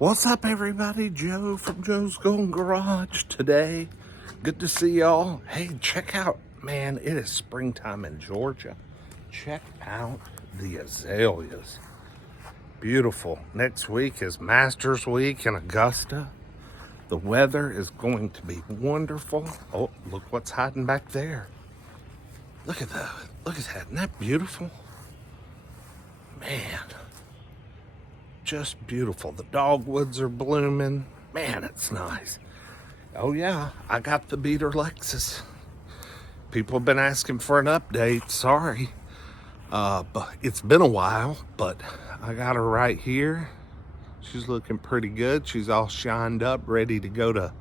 What's up, everybody? Joe from Joe's Golden Garage today. Good to see y'all. Hey, check out, man, it is springtime in Georgia. Check out the azaleas. Beautiful. Next week is Masters Week in Augusta. The weather is going to be wonderful. Oh, look what's hiding back there. Look at that. Look at that. Isn't that beautiful? Man. Just beautiful. The dogwoods are blooming. Man, it's nice. Oh yeah, I got the beater Lexus. People have been asking for an update. Sorry. But it's been a while, but I got her right here. She's looking pretty good. She's all shined up, ready to go to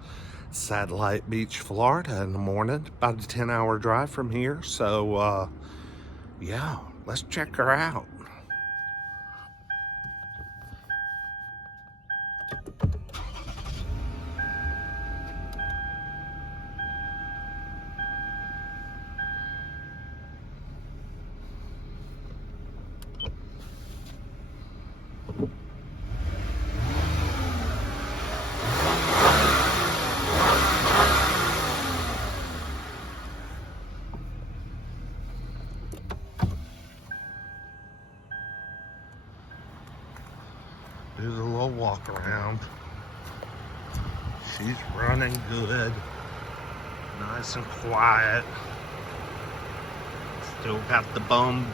Satellite Beach, Florida in the morning. About a 10-hour drive from here. So, yeah, let's check her out. Do the little walk around. She's running good. Nice and quiet. Still got the bum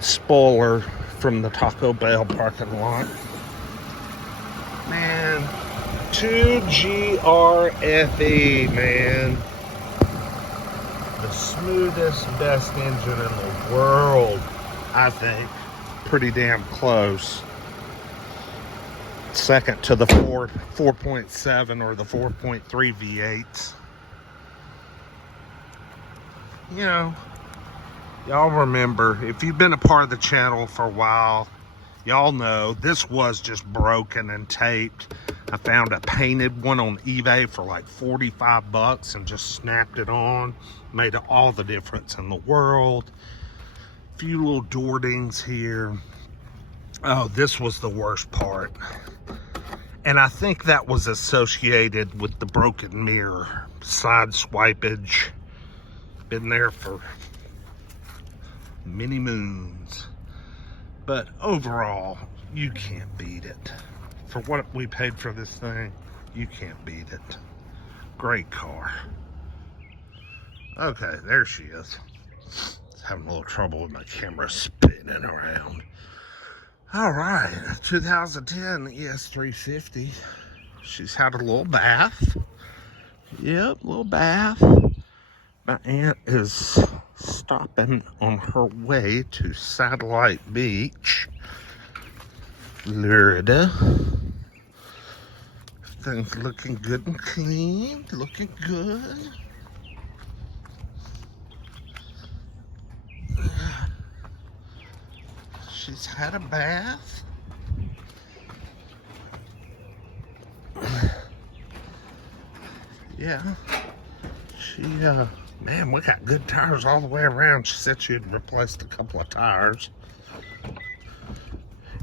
spoiler from the Taco Bell parking lot. Man, 2GRFE, man. The smoothest, best engine in the world, I think. Pretty damn close. Second to the 4.7 or the 4.3 V8s. You know, y'all remember, if you've been a part of the channel for a while, y'all know this was just broken and taped. I found a painted one on eBay for like 45 bucks and just snapped it on. Made all the difference in the world. Few little door dings here. Oh, this was the worst part. And I think that was associated with the broken mirror. Side swipage. Been there for many moons. But overall, you can't beat it. For what we paid for this thing, you can't beat it. Great car. Okay, there she is. Having a little trouble with my camera spinning around. All right, 2010 ES350. She's had a little bath. Yep, little bath. My aunt is stopping on her way to Satellite Beach, Florida. Things looking good and clean. Looking good. She's had a bath. Yeah. She, man, we got good tires all the way around. She said she had replaced a couple of tires.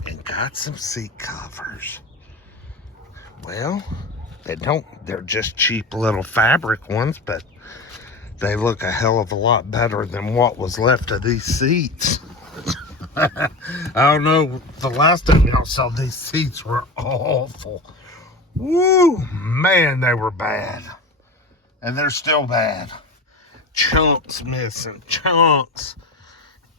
And got some seat covers. Well, they're just cheap little fabric ones, but they look a hell of a lot better than what was left of these seats. I don't know, the last time y'all saw these seats were awful. Woo, man, they were bad. And they're still bad. Chunks missing, chunks.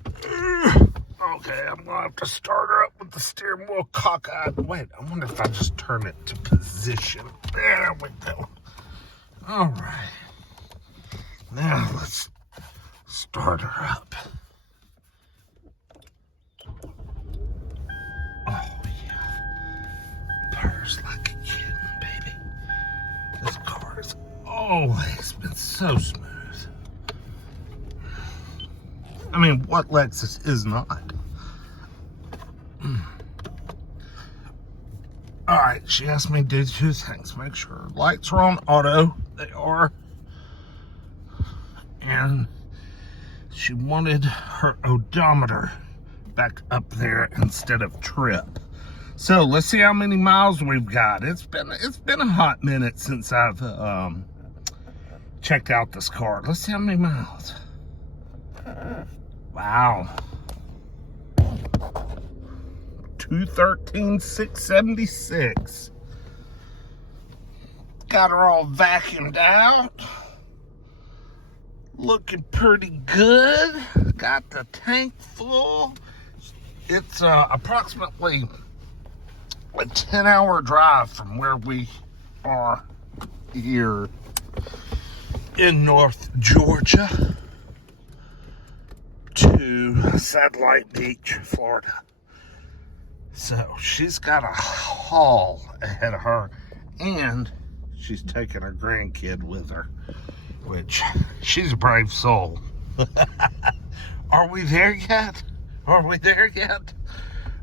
Okay, I'm gonna have to start her up with the steering wheel cockeyed. Wait, I wonder if I just turn it to position. There we go. All right. Now let's start her up. Oh, yeah. Purrs like a kitten, baby. This car has always been so smooth. I mean, what Lexus is not? Alright, she asked me to do two things. Make sure her lights are on auto. They are. And she wanted her odometer back up there instead of trip. So let's see how many miles we've got. It's been a hot minute since I've checked out this car. Let's see how many miles. Wow. 213,676. Got her all vacuumed out. Looking pretty good. Got the tank full. It's approximately a 10-hour drive from where we are here in North Georgia to Satellite Beach, Florida. So she's got a haul ahead of her, and she's taking her grandkid with her, which she's a brave soul. Are we there yet? Are we there yet?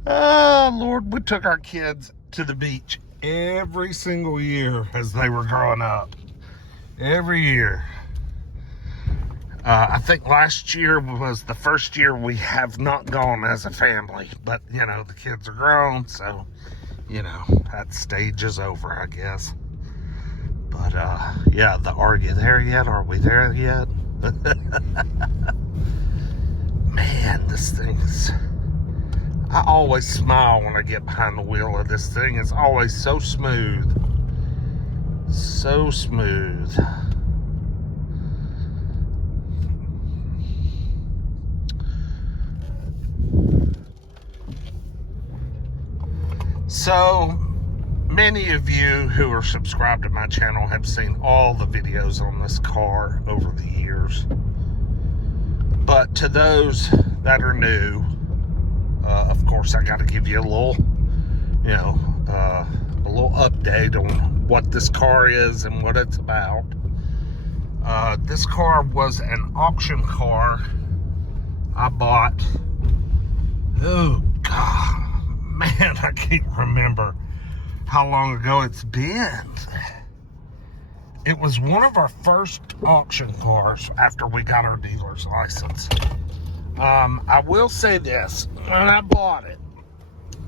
Oh, Lord, we took our kids to the beach every single year as they were growing up. Every year. I think last year was the first year we have not gone as a family. But, you know, the kids are grown, so, you know, that stage is over, I guess. But, yeah, are you there yet? Are we there yet? Man, this thing is... I always smile when I get behind the wheel of this thing. It's always so smooth. So smooth. So, many of you who are subscribed to my channel have seen all the videos on this car over the years. But to those that are new, of course, I got to give you a little, you know, a little update on what this car is and what it's about. This car was an auction car I bought. Oh, God, man, I can't remember how long ago it's been. It was one of our first auction cars after we got our dealer's license. I will say this, when I bought it,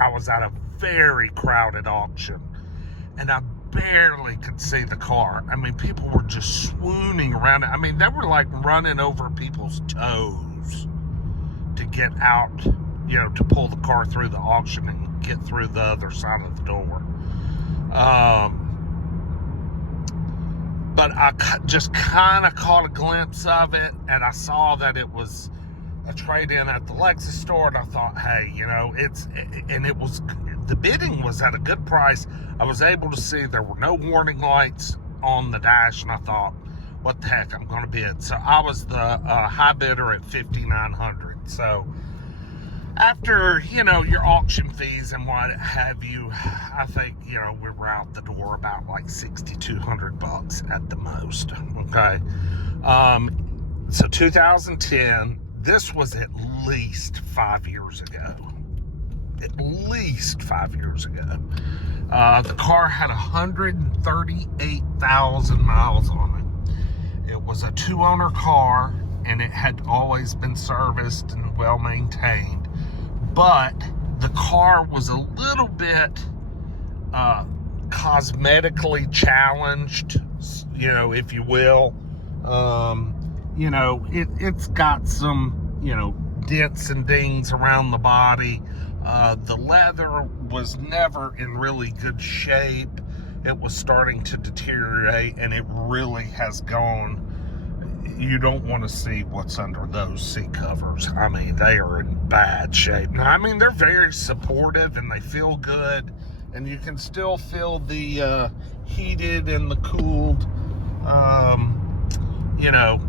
I was at a very crowded auction, and I barely could see the car. I mean, people were just swooning around it. I mean, they were like running over people's toes to get out, you know, to pull the car through the auction and get through the other side of the door. But I just kind of caught a glimpse of it, and I saw that it was a trade-in at the Lexus store, and I thought, hey, you know, the bidding was at a good price. I was able to see there were no warning lights on the dash, and I thought, what the heck, I'm going to bid. So I was the high bidder at $5,900. So after, you know, your auction fees and what have you, I think, you know, we were out the door about like $6,200 at the most. Okay. So 2010, this was at least 5 years ago. At least 5 years ago. The car had 138,000 miles on it. It was a 2-owner car, and it had always been serviced and well maintained. But the car was a little bit cosmetically challenged, you know, if you will. You know, it's got some, you know, dents and dings around the body. The leather was never in really good shape. It was starting to deteriorate, and it really has gone. You don't want to see what's under those seat covers. I mean, they are in bad shape. Now, I mean, they're very supportive, and they feel good, and you can still feel the heated and the cooled, you know,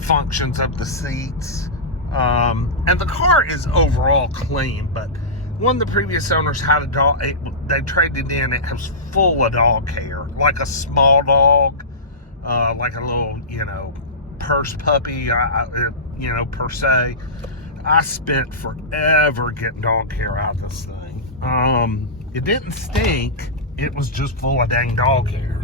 functions of the seats. And the car is overall clean, but one of the previous owners had a dog. They traded in. It was full of dog hair, like a small dog, like a little, you know, purse puppy, you know, per se. I spent forever getting dog hair out of this thing. It didn't stink. It was just full of dang dog hair.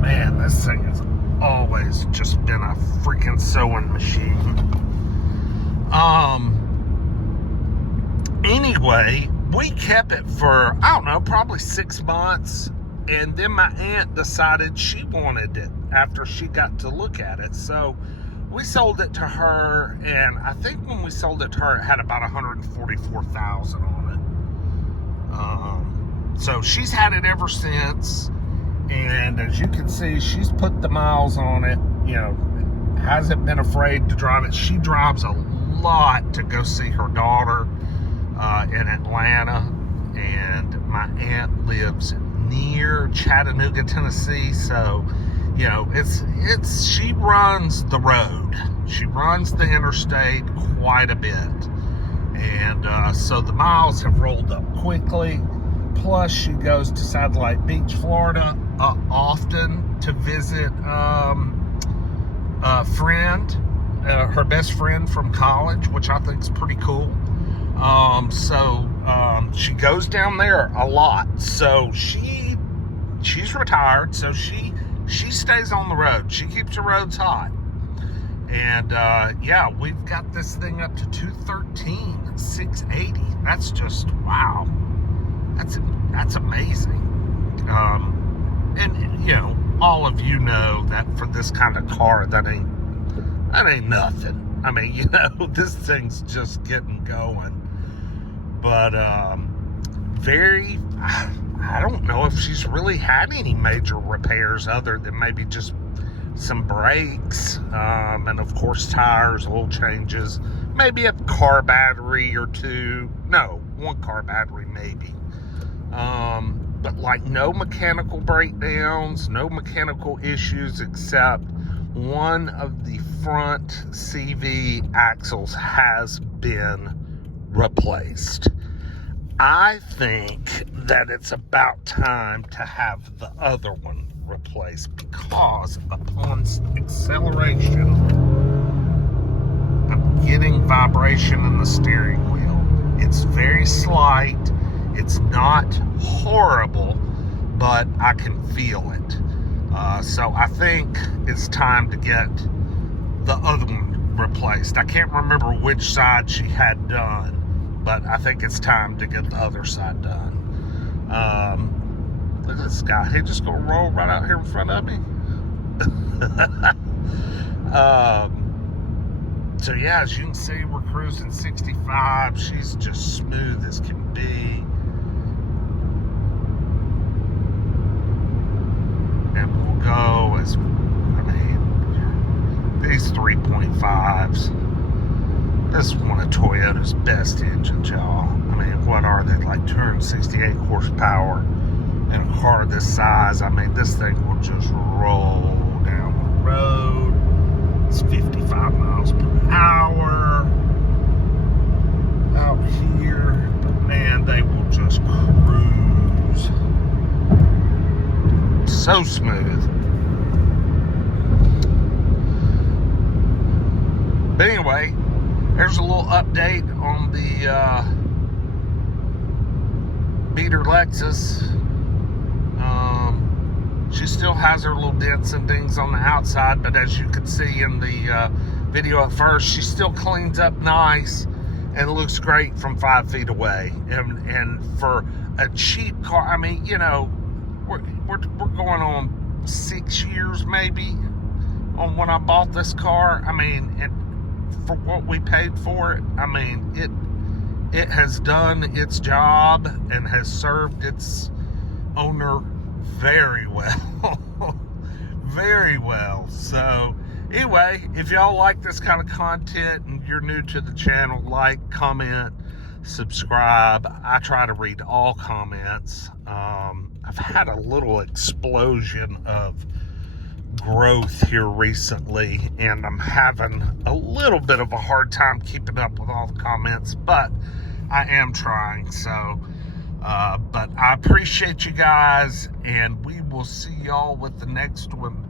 Man, this thing is always just been a freaking sewing machine. Anyway, we kept it for, I don't know, probably 6 months. And then my aunt decided she wanted it after she got to look at it. So we sold it to her, and I think when we sold it to her, it had about 144,000 on it. So she's had it ever since. And as you can see, she's put the miles on it, you know, hasn't been afraid to drive it. She drives a lot to go see her daughter in Atlanta, and my aunt lives near Chattanooga, Tennessee, so, you know, she runs the road. She runs the interstate quite a bit, and so the miles have rolled up quickly. Plus, she goes to Satellite Beach, Florida, often to visit a friend, her best friend from college, which I think is pretty cool. She goes down there a lot. So she's retired, so she stays on the road. She keeps the roads hot. And yeah, we've got this thing up to 213, 680. That's just, wow. That's amazing. And you know, all of you know that for this kind of car, that ain't nothing. I mean, you know, this thing's just getting going. But I don't know if she's really had any major repairs other than maybe just some brakes, and of course tires, oil changes, maybe a car battery or two. No, one car battery maybe. But like no mechanical breakdowns, no mechanical issues, except one of the front CV axles has been replaced. I think that it's about time to have the other one replaced, because upon acceleration, I'm getting vibration in the steering wheel. It's very slight. It's not horrible, but I can feel it. So I think it's time to get the other one replaced. I can't remember which side she had done, but I think it's time to get the other side done. Look at this guy. He just gonna roll right out here in front of me. So yeah, as you can see, we're cruising 65. She's just smooth as can be. And we'll go as, I mean, these 3.5s. This is one of Toyota's best engines, y'all. I mean, what are they, like 268 horsepower? In a car this size, I mean, this thing will just roll down the road. It's 55 miles per hour out here. But man, they will just cruise. So smooth. But anyway, there's a little update on the beater Lexus. She still has her little dents and things on the outside, but as you could see in the video at first, she still cleans up nice and looks great from 5 feet away. And for a cheap car, I mean, you know, we're going on 6 years maybe on when I bought this car. I mean, for what we paid for it, I mean, it has done its job and has served its owner very well. Very well. So anyway, if y'all like this kind of content and you're new to the channel, like, comment, subscribe. I try to read all comments. I've had a little explosion of growth here recently, and I'm having a little bit of a hard time keeping up with all the comments, but I am trying. So but I appreciate you guys, and we will see y'all with the next one.